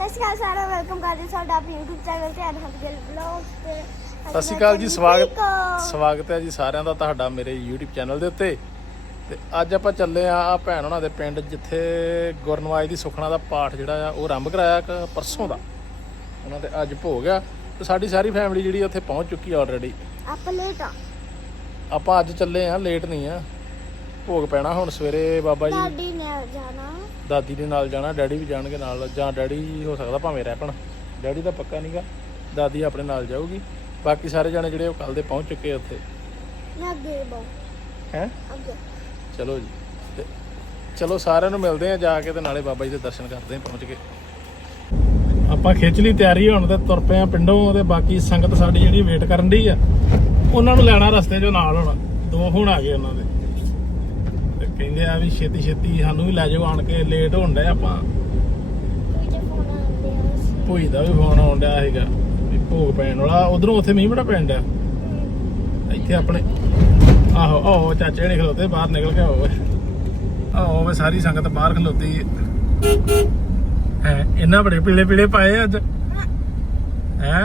ਸਤਿ ਸ਼੍ਰੀ ਅਕਾਲ ਸਾਰਿਆਂ ਨੂੰ ਵੈਲਕਮ ਕਰਦੇ ਸਾਡਾ ਆਪਣੇ YouTube ਚੈਨਲ ਤੇ ਅਨਹਦ ਬਲੌਗ ਤੇ। ਸਤਿ ਸ਼੍ਰੀ ਅਕਾਲ ਜੀ ਸਵਾਗਤ? ਸਵਾਗਤ ਹੈ ਜੀ ਸਾਰਿਆਂ ਦਾ ਤੁਹਾਡਾ ਮੇਰੇ YouTube ਚੈਨਲ ਦੇ ਉੱਤੇ। ਤੇ ਅੱਜ ਆਪਾਂ ਚੱਲੇ ਆ ਆ ਭੈਣ ਉਹਨਾਂ ਦੇ ਪਿੰਡ ਜਿੱਥੇ ਗੁਰਨਵਾਜ ਦੀ ਸੁਖਣਾ ਦਾ ਪਾਠ ਜਿਹੜਾ ਆ ਉਹ ਆਰੰਭ ਕਰਾਇਆ ਕ- ਪਰਸੋਂ ਦਾ। ਉਹਨਾਂ ਦੇ ਅੱਜ ਭੋਗ ਆ। ਤੇ ਸਾਡੀ ਸਾਰੀ ਫੈਮਿਲੀ ਜਿਹੜੀ ਉੱਥੇ ਪਹੁੰਚ ਚੁੱਕੀ ਆਲਰੇਡੀ ਆਪਾਂ ਲੇਟ ਆ। ਆਪਾਂ ਅੱਜ ਚੱਲੇ ਆ ਲੇਟ ਨਹੀਂ ਆ। ਭੋਗ ਪੈਣਾ ਹੁਣ ਸਵੇਰੇ ਬਾਬਾ ਜੀ। ਦਾਦੀ ਨੇ ਜਾਣਾ। ਦਾਦੀ ਦੇ ਨਾਲ ਜਾਣਾ ਡੈਡੀ ਵੀ ਜਾਣਗੇ ਨਾਲ ਜਾਂ ਡੈਡੀ ਹੋ ਸਕਦਾ ਭਾਵੇਂ ਰਹਿ ਪਣ ਡੈਡੀ ਦਾ ਪੱਕਾ ਨਹੀਂਗਾ ਦਾਦੀ ਆਪਣੇ ਨਾਲ ਜਾਊਗੀ। ਬਾਕੀ ਸਾਰੇ ਜਾਣੇ ਜਿਹੜੇ ਉਹ ਕੱਲ ਦੇ ਪਹੁੰਚ ਚੁੱਕੇ ਆ ਉੱਥੇ। ਨਾ ਅੱਗੇ ਬਹੁ ਹੈ? ਅੱਗੇ। ਚਲੋ ਜੀ। ਤੇ ਚਲੋ ਸਾਰਿਆਂ ਨੂੰ ਮਿਲਦੇ ਆ ਜਾ ਕੇ ਤੇ ਨਾਲੇ ਬਾਬਾ ਜੀ ਦੇ ਦਰਸ਼ਨ ਕਰਦੇ ਆ ਪਹੁੰਚ ਕੇ। ਆਪਾਂ ਖਿੱਚ ਲਈ ਤਿਆਰੀ ਹੁਣ ਤੇ ਤੁਰ ਪਏ ਆ ਪਿੰਡੋਂ ਤੇ ਬਾਕੀ ਸੰਗਤ ਸਾਡੀ ਜਿਹੜੀ ਵੇਟ ਕਰਨ ਦੀ ਆ ਉਹਨਾਂ ਨੂੰ ਲੈਣਾ ਰਸਤੇ 'ਚੋਂ ਨਾਲ ਹੁਣ। ਦੋ ਹੁਣ ਆ ਗਏ ਉਹਨਾਂ ਦੇ। ਕਹਿੰਦੇ ਆ ਵੀ ਛੇਤੀ ਛੇਤੀ ਸਾਨੂੰ ਵੀ ਲੈ ਜਾਓ ਆਣ ਕੇ ਲੇਟ ਹੋਣ ਡਏ ਆਪਾਂ। ਭੂਈ ਦਾ ਵੀ ਫੋਨ ਆਉਣ ਡਿਆ ਸੀਗਾ ਵੀ ਭੋਗ ਪੈਣ ਵਾਲਾ। ਉਧਰੋਂ ਉੱਥੇ ਮੀਂਹ ਬੜਾ ਪੈਣ ਡਿਆ। ਇੱਥੇ ਆਪਣੇ ਆਹੋ ਆਹੋ ਚਾਚੇ ਨੇ ਖਲੋਤੇ ਬਾਹਰ ਨਿਕਲ ਕੇ ਆਓ। ਆਹੋ ਵੇ ਸਾਰੀ ਸੰਗਤ ਬਾਹਰ ਖਲੋਤੀ। ਹੈ ਇਹਨਾਂ ਬੜੇ ਪੀਲੇ ਪੀਲੇ ਪਾਏ ਅੱਜ। ਹੈ?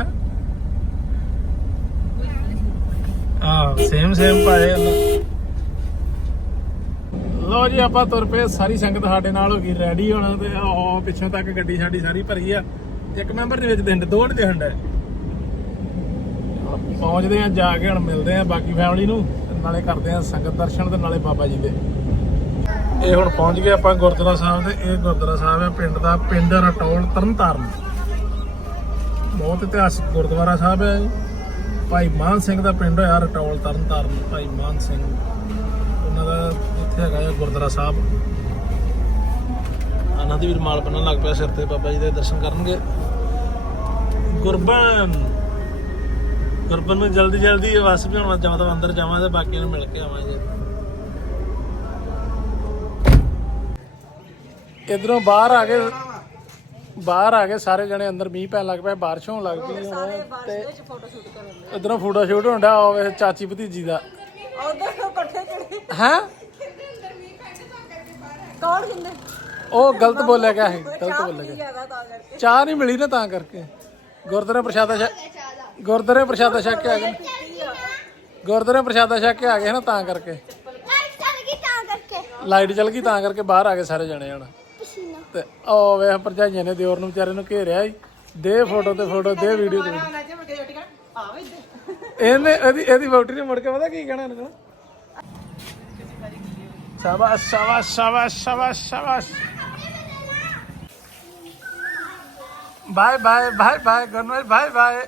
ਆਹ ਸੇਮ ਸੇਮ ਪਾਏ ਇਹਨਾਂ ਲੋ ਜੀ, ਆਪਾਂ ਤੁਰ ਪਏ ਸਾਰੀ ਸੰਗਤ ਸਾਡੇ ਨਾਲ ਹੋ ਗਈ ਰੈਡੀ ਹੁਣ ਤੇ ਉਹ ਪਿੱਛੋਂ ਤੱਕ ਗੱਡੀ ਸਾਡੀ ਸਾਰੀ ਭਰੀ ਆ। ਇੱਕ ਮੈਂਬਰ ਦੇ ਵਿੱਚ ਦਿੰਡ ਦੋ ਦੇ ਹੰਡਾ ਪਹੁੰਚਦੇ ਆ, ਜਾ ਕੇ ਹੁਣ ਮਿਲਦੇ ਆ ਬਾਕੀ ਫੈਮਿਲੀ ਨੂੰ ਨਾਲੇ ਕਰਦੇ ਆ ਸੰਗਤ ਦਰਸ਼ਨ ਤੇ ਨਾਲੇ ਬਾਬਾ ਜੀ ਦੇ। ਇਹ ਹੁਣ ਪਹੁੰਚ ਗਏ ਆਪਾਂ ਗੁਰਦੁਆਰਾ ਸਾਹਿਬ ਦੇ ਇਹ ਗੁਰਦੁਆਰਾ ਸਾਹਿਬ ਹੈ ਪਿੰਡ ਦਾ ਪਿੰਡ ਰਟੌਲ ਤਰਨਤਾਰਨ। ਬਹੁਤ ਇਤਿਹਾਸਕ ਗੁਰਦੁਆਰਾ ਸਾਹਿਬ ਹੈ ਭਾਈ ਮਾਨ ਸਿੰਘ ਦਾ ਪਿੰਡ ਹੋਇਆ ਰਟੌਲ ਤਰਨਤਾਰਨ, ਭਾਈ ਮਾਨ ਸਿੰਘ। ਇੱਥੇ ਹੈਗਾ ਹੈ ਗੁਰਦੁਆਰਾ ਸਾਹਿਬ। ਆਨੰਦ ਵੀਰ ਮਾਲ ਬੰਨਣ ਲੱਗ ਪਿਆ ਸਿਰ ਤੇ ਬਾਬਾ ਜੀ ਦੇ ਦਰਸ਼ਨ ਕਰਨਗੇ। ਗੁਰਬਨ ਗੁਰਬਨ ਨੂੰ ਜਲਦੀ ਜਲਦੀ ਵਸ ਜਾਵਾਂ ਤਾਂ ਅੰਦਰ ਜਾਵਾਂ ਤੇ ਬਾਕੀ ਨੂੰ ਮਿਲ ਕੇ ਆਵਾਂਗੇ ਇਧਰੋਂ ਬਾਹਰ ਆ ਗਏ ਬਾਹਰ ਆ ਗਏ ਸਾਰੇ ਜਣੇ ਅੰਦਰ ਮੀਂਹ ਪੈਣ ਲੱਗ ਪਿਆ ਬਾਰਿਸ਼ ਹੋਣ ਲੱਗ ਪਈ ਤੇ ਇਧਰੋਂ ਫੋਟੋ ਸ਼ੂਟ ਹੁੰਦਾ ਹੋਵੇ ਚਾਚੀ ਭਤੀਜੀ ਦਾ। ਉਧਰ ਇਕੱਠੇ ਕਿਹੜੇ ਹੈ? ਕੌਣ ਉਹ ਗਲਤ ਬੋਲਿਆ ਗਿਆ ਹੈ ਗਲਤ ਬੋਲਿਆ ਗਿਆ। ਜ਼ਿਆਦਾ ਤਾਂ ਕਰਕੇ। ਚਾਹ ਨਹੀਂ ਮਿਲੀ ਨਾ ਤਾਂ ਕਰਕੇ। ਗੁਰਦੁਆਰੇ ਪ੍ਰਸ਼ਾਦਾ ਛਕ ਗੁਰਦੁਆਰੇ ਪ੍ਰਸ਼ਾਦਾ ਛਕ ਕੇ ਆ ਗਏ। ਗੁਰਦੁਆਰੇ ਪ੍ਰਸ਼ਾਦਾ ਛਕ ਕੇ ਆ ਗਏ ਨਾ ਤਾਂ ਕਰਕੇ। ਲਾਈਟ ਚੱਲ ਗਈ ਤਾਂ ਕਰਕੇ। ਲਾਈਟ ਚਲ ਗਈ ਤਾਂ ਕਰਕੇ ਬਾਹਰ ਆ ਗਏ ਸਾਰੇ ਜਣੇ ਹੁਣ। ਪਸੀਨਾ। ਤੇ ਉਹ ਵੇਖ ਭਰਜਾਈਆਂ ਨੇ ਦਿਓਰ ਨੂੰ ਵਿਚਾਰੇ ਨੂੰ ਘੇਰਿਆ ਈ ਦੇ ਫੋਟੋ ਤੇ ਫੋਟੋ ਦੇ ਵੀਡੀਓ ਤੇ। video। ਆਵੇ ਇਹਨੇ ਇਹਦੀ ਇਹਦੀ ਵੋਟੀ ਨੇ ਮੁੜ ਕੇ ਪਤਾ ਕੀ ਕਹਿਣਾ ਇਹਨੂੰ? ਸ਼ਾਬਾਸ਼ ਸ਼ਾਬਾਸ਼ ਸ਼ਾਬਾਸ਼ ਸ਼ਾਬਾਸ਼ ਸ਼ਾਬਾਸ਼ bye bye bye bye Gurnawaz bye bye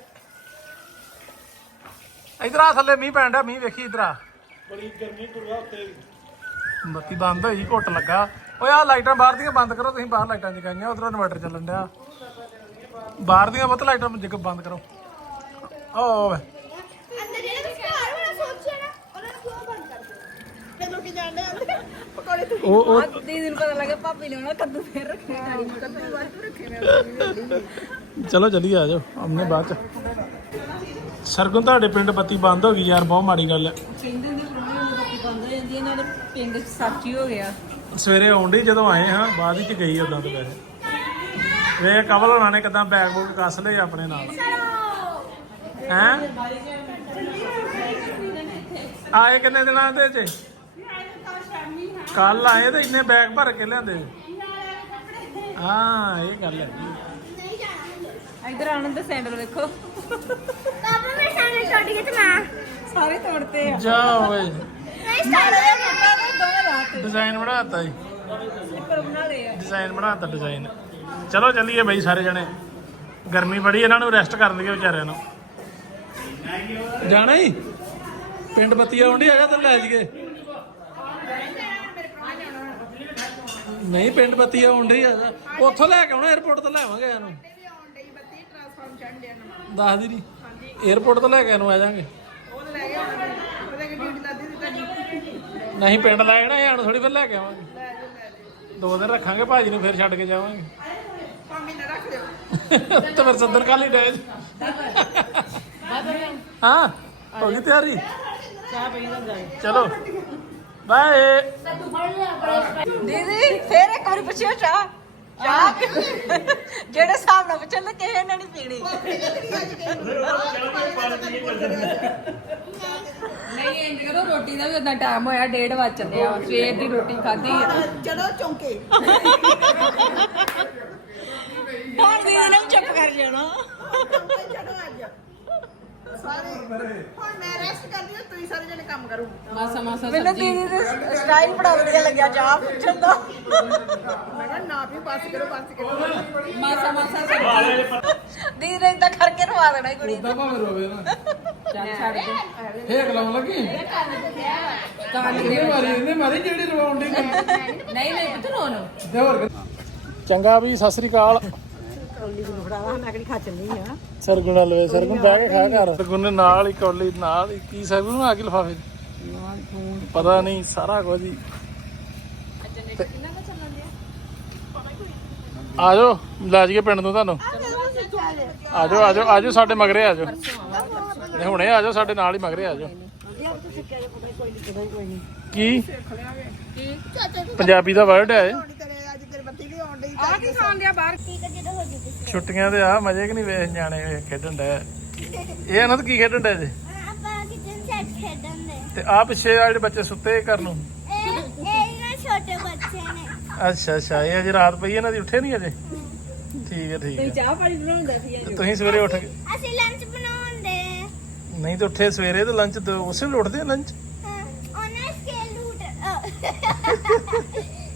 ਇਧਰ ਆ ਥੱਲੇ ਮੀਂਹ ਪੈਣ ਡਿਆ ਮੀਂਹ ਵੇਖੀ ਇਧਰ ਆ। ਬੜੀ ਗਰਮੀ ਗੁਰੂਆ ਉੱਤੇ। ਬੱਤੀ ਬੰਦ ਹੋਈ ਘੁੱਟ ਲੱਗਾ। ਓਏ ਆ ਲਾਈਟਾਂ ਬਾਹਰ ਦੀਆਂ ਬੰਦ ਕਰੋ ਤੁਸੀਂ ਬਾਹਰ ਲਾਈਟਾਂ ਜਗਾਈਆਂ ਉਧਰੋਂ ਇਨਵਰਟਰ ਚੱਲਣ ਡਿਆ। ਬਾਹਰ ਦੀਆਂ ਬਹੁਤ ਲਾਈਟਾਂ ਜਗ ਬੰਦ ਕਰੋ। ਓ ਵੇ ਅੰਦਰ ਜਿਹੜੇ ਘਰ ਵਾਲਾ ਸੋਚਿਆ ਨਾ ਉਹਨਾਂ ਨੂੰ ਕਿਉਂ ਬੰਦ ਕਰ ਦਿੱਤਾ ਤੇ ਲੋਕੀ ਜਾਣਦੇ ਆ ਪਕੌੜੇ ਤੂੰ ਉਹ ਉਹ ਦੀ ਦਿਨ ਪਤਾ ਲੱਗਾ ਭਾਬੀ ਨੇ ਉਹਨਾਂ ਕੱਦੂ ਫੇਰ ਰੱਖੇ ਗਾੜੀ ਨੂੰ ਕੱਦੂ ਬਾਅਦ ਚ ਰੱਖੇ ਨੇ ਚਲੋ ਚਲੀ ਆ ਜਾਓ ਆਮਨੇ ਬਾਅਦ ਚ। ਸਰਗੁਣ ਤੁਹਾਡੇ ਪਿੰਡ ਬੱਤੀ ਬੰਦ ਹੋ ਗਈ ਯਾਰ ਬਹੁਤ ਮਾੜੀ ਗੱਲ ਹੈ। ਕਹਿੰਦੇ ਨੇ ਪ੍ਰੋਬਲਮ ਨੂੰ ਬੱਤੀ ਬੰਦ ਹੋ ਜਾਂਦੀ ਹੈ ਨਾਲੇ ਪਿੰਡ ਸੱਚੀ ਹੋ ਗਿਆ। ਸਵੇਰੇ ਆਉਂਦੀ ਜਦੋਂ ਆਏ ਹਾਂ ਬਾਅਦ ਵਿੱਚ ਗਈ ਉਦਾਂ ਤੋਂ ਵੈਸੇ। ਵੇ ਕਮਲ ਹੋਣਾ ਨੇ ਕਿਦਾਂ ਬੈਗ ਬੁੱਕ ਕੱਸ ਲਏ ਆਪਣੇ ਨਾਲ। ਹੈਂ? ਆਏ ਕਿੰਨੇ ਦਿਨਾਂ ਦੇ ਚ ਕੱਲ ਆਏ ਤੇ ਇੰਨੇ ਬੈਗ ਭਰ ਕੇ ਲਿਆਂਦੇ। ਹਾਂ ਇਹ ਗੱਲ ਹੈ ਜੀ। ਇੱਧਰ ਆਨੰਦ ਦੇ ਸੈਂਡਲ ਵੇਖੋ। ਪਾਪਾ ਮੇਰੇ ਛੱਡ ਗਏ ਤੇ ਮੈਂ ਸਾਰੇ ਤੋੜਤੇ ਆ। ਜਾ ਓਏ। ਨਹੀਂ ਰਾਤ ਡਿਜ਼ਾਈਨ ਬਣਾਤਾ ਜੀ। ਸਲਿੱਪਰ ਬਣਾ ਲਏ ਆ। ਡਿਜ਼ਾਈਨ ਬਣਾਤਾ ਡਿਜ਼ਾਈਨ ਚਲੋ ਚੱਲੀਏ ਬਈ ਸਾਰੇ ਜਣੇ। ਗਰਮੀ ਬੜੀ ਇਹਨਾਂ ਨੂੰ ਰੈਸਟ ਕਰਨ ਦੀ ਵਿਚਾਰਿਆਂ ਨੂੰ। ਜਾਣਾ ਹੀ ਪਿੰਡ ਬੱਤੀ ਆਉਂਦੀ ਹੈਗਾ ਤਾਂ ਲੈ ਜੀਏ ਨਹੀਂ ਪਿੰਡ ਬੱਤੀ ਆਉਣ ਡਈ ਆ। ਉੱਥੋਂ ਲੈ ਕੇ ਆਉਣਾ 에어ਪੋਰਟ ਤੋਂ ਲੈਵਾਂਗੇ ਇਹਨੂੰ। ਸਾਡੇ ਵੀ ਦੀ ਹਾਂਜੀ 에어ਪੋਰਟ ਤੋਂ ਲੈ ਕੇ ਇਹਨੂੰ ਆ ਜਾਾਂਗੇ। ਨਹੀਂ ਪਿੰਡ ਲੈ ਜਾਣਾ ਇਹ ਆਣ ਥੋੜੀ ਫਿਰ ਲੈ ਕੇ ਆਵਾਂਗੇ। ਦੋ ਦਿਨ ਰੱਖਾਂਗੇ ਭਾਜੀ ਨੂੰ ਫਿਰ ਛੱਡ ਕੇ ਜਾਵਾਂਗੇ। ਤੇ ਫਿਰ ਸੱਦਰ ਕਾਲੀ ਡੇ ਹਾਂ ਹੋ ਗਈ ਤਿਆਰੀ? ਚਾਹ ਪਈ ਨਾ ਚਲੋ। ਬਾਏ। ਦੀਦੀ ਫੇਰ ਇੱਕ ਵਾਰੀ ਪੁੱਛਿਓ ਚਾਹ। ਚਾਹ ਜਿਹੜੇ ਹਿਸਾਬ ਨਾਲ ਪੁੱਛਣ ਕਿਸੇ ਨੇ ਨਹੀਂ ਪੀਣੀ। ਨਹੀਂ ਇੰਜ ਕਰੋ ਰੋਟੀ ਦਾ ਵੀ ਉਦਾਂ ਟਾਈਮ ਹੋਇਆ 1:30 ਵਜ ਚੱਲਿਆ ਵਾ। ਸਵੇਰ ਦੀ ਰੋਟੀ ਖਾਧੀ ਆ। ਚਲੋ ਚੌਂਕੇ। ਹੁਣ ਦੀ ਨੇ ਵੀ ਚੁੱਪ ਕਰ ਜਾਣਾ। ਸਾਰੇ। ਹੁਣ ਮੈਂ ਰੈਸਟ ਕਰਦੀ ਹਾਂ ਤੁਸੀਂ ਸਾਰੇ ਜਣੇ ਕੰਮ ਕਰੋ। ਮਾਸਾ ਮਾਸਾ ਮੈਨੂੰ ਦੀਦੀ ਦੇ ਸਟਾਈਲ ਬੜਾ ਵਧੀਆ ਲੱਗਿਆ ਚਾਹ ਪੁੱਛਣ ਦਾ। ਮੈਂ ਕਿਹਾ ਨਾ ਵੀ ਬਸ ਕਰੋ ਬਸ ਕਰੋ। ਮਾਸਾ ਮਾਸਾ ਸਬਜ਼ੀ। ਦੀਦੀ ਨੇ ਇਦਾਂ ਕਰਕੇ ਰਵਾ ਦੇਣਾ ਕੁੜੀ ਉਦਾਂ ਭਾਵੇਂ ਰੋਵੇ ਨਾ। ਚੱਲ ਛੱਡ ਦੇ। ਹੇਕ ਲਾਉਣ ਲੱਗੀ? ਕਾਨ ਇਹਨੇ ਮਾਰੀ ਇਹਨੇ ਮਾਰੀ ਜਿਹੜੀ ਰਵਾਉਣ ਦੀ ਨਹੀਂ ਨਹੀਂ ਪੁੱਤ ਰੋ ਨੂੰ। ਤੇ ਹੋਰ ਚੰਗਾ ਵੀ ਸਤਿ ਸ੍ਰੀ ਅਕਾਲ। ਕੌਲੀ ਨੂੰ ਫੜਾਵਾ ਮੈਂ ਕਿਹੜੀ ਖਾ ਚੱਲੀ ਆ। ਸਰਗੁਣ ਨਾਲ ਵੇ ਸਰਗੁਣ ਬਹਿ ਕੇ ਖਾ ਘਰ। ਸਰਗੁਣ ਨੇ ਨਾਲ ਹੀ ਕੌਲੀ ਨਾਲ ਹੀ ਕੀ ਸਰਗੁਣ ਨੂੰ ਆ ਕੇ ਲਫਾਫੇ ਪਤਾ ਨਹੀਂ ਸਾਰਾ ਕੁਝ ਹੀ। ਆ ਜਾਓ ਲੈ ਜਾਈਏ ਪਿੰਡ ਨੂੰ ਤੁਹਾਨੂੰ। ਆ ਜਾਓ ਆ ਜਾਓ ਆ ਜਾਓ ਸਾਡੇ ਮਗਰੇ ਆ ਜਾਓ ਨਹੀਂ ਹੁਣੇ ਆ ਜਾਓ ਸਾਡੇ ਨਾਲ ਹੀ ਮਗਰੇ ਆ ਜਾਓ ਕੀ? ਪੰਜਾਬੀ ਦਾ ਵਰਡ ਹੈ ਇਹ। ਤੇਰੇ ਅੱਜ ਤੇਰੇ ਬੱਤੀ ਵੀ ਆਉਣ ਡਈ ਆ ਕੀ ਖਾਣ ਦਿਆ ਬਾਹਰ? ਠੀਕ ਹੈ ਜਦੋਂ ਹੋ ਜੂਗੀ ਛੁੱਟੀਆਂ ਤੇ ਆ ਮਜ਼ੇ ਕਿ ਨਹੀਂ ਵੇਖ ਨਿਆਣੇ ਵੇਖ ਖੇਡਣ ਦਾ ਇਹ ਅਨੰਦ ਕੀ ਖੇਡਣ ਦਾ ਜੇ? ਆਪਾਂ ਕਿਚਨ ਸੈੱਟ ਖੇਡਣ ਦੇ। ਤੇ ਆ ਪਿੱਛੇ ਆ ਜਿਹੜੇ ਬੱਚੇ ਸੁੱਤੇ ਕਰਨ ਨੂੰ? ਇਹ ਇਹ ਨਾ ਛੋਟੇ ਬੱਚੇ ਨੇ। ਅੱਛਾ ਅੱਛਾ ਇਹ ਅਜੇ ਰਾਤ ਪਈ ਇਹਨਾਂ ਦੀ ਉੱਠੇ ਨਹੀਂ ਅਜੇ? ਠੀਕ ਹੈ ਠੀਕ ਹੈ ਚਾਹ ਪਾਣੀ ਬਣਾਉਂਦਾ ਸੀ ਤੇ ਤੁਸੀਂ ਸਵੇਰੇ ਉੱਠ ਕੇ ਅਸੀਂ ਲੰਚ ਬਣਾਉਂਦੇ। ਨਹੀਂ ਤੇ ਉੱਠੇ ਸਵੇਰੇ ਤੇ ਲੰਚ ਉਸੇ ਵੇਲੇ ਉੱਠਦੇ ਆ ਲੰਚ ਉਹਨੇ ਸਕੇਲ ਲੂਟ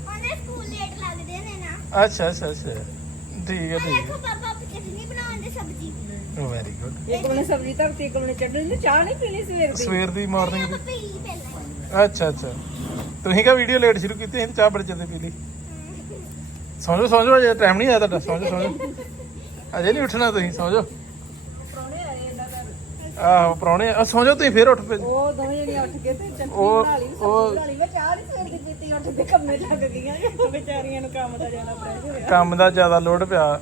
ਉਹਨੇ ਸਕੂਲ ਲੇਟ ਲੱਗਦੇ ਨੇ ਨਾ ਅੱਛਾ ਅੱਛਾ ਅੱਛਾ। ਠੀਕ ਹੈ ਠੀਕ ਦੇਖੋ ਪਾਪਾ ਆਪ ਚਟਨੀ ਬਣਾਉਂਦੇ ਸਬਜ਼ੀ। ਹੈ ਵੈਰੀ ਗੁੱਡ ਇੱਕ ਉਹਨੇ ਸਬਜ਼ੀ ਧਰਤੀ ਇੱਕ ਉਹਨੇ ਚਟਨੀ ਤੇ ਚਾਹ ਨਹੀਂ ਪੀਣੀ ਸਵੇਰ ਦੀ। ਸਵੇਰ ਦੀ ਮਾਰਨਿੰਗ ਦੀ। ਪੀ ਲਈ ਪਹਿਲਾਂ। ਅੱਛਾ ਅੱਛਾ। ਤੁਸੀਂ ਕਾ ਵੀਡੀਓ ਲੇਟ ਸ਼ੁਰੂ ਕੀਤੀ ਅਸੀਂ ਚਾਹ ਬੜੇ ਜਲਦੀ ਪੀ ਲਈ। ਸੌਂ ਜਾਓ ਸੌਂ ਜਾਓ ਅਜੇ ਟਾਈਮ ਨਹੀਂ ਆਇਆ ਤੁਹਾਡਾ। ਸੌਂ ਜਾਓ ਸੌਂ ਜਾਓ। ਅਜੇ ਨਹੀਂ ਉੱਠਣਾ ਤੁਸੀਂ ਸੌਂ ਜਾਓ। ਆਹੋ ਪ੍ਰਾਹੁਣੇ ਆ ਸੌਂ ਜਾਓ ਤੁਸੀਂ ਫੇਰ ਉੱਠ ਪਏ। ਉਹ ਦੋਵੇਂ ਜਣੀਆਂ ਉੱਠ ਕੇ ਤੇ ਚਟਨੀ ਉਹ ਬਣਾ ਲਈ ਉਹ ਬਣਾ ਲਈ ਮੈਂ ਚਾਹ ਨਹੀਂ ਸਵੇਰ ਦੀ ਪੀਤੀ ਉੱਠ ਕੇ ਕੰਮੇ ਲੱਗ ਗਈਆਂ। ਵਿਚਾਰੀਆਂ ਨੂੰ ਕੰਮ ਦਾ ਜਾਣਾ ਪੈ ਗਿਆ ਕੰਮ ਦਾ ਜ਼ਿਆਦਾ ਲੋਡ ਪਿਆ।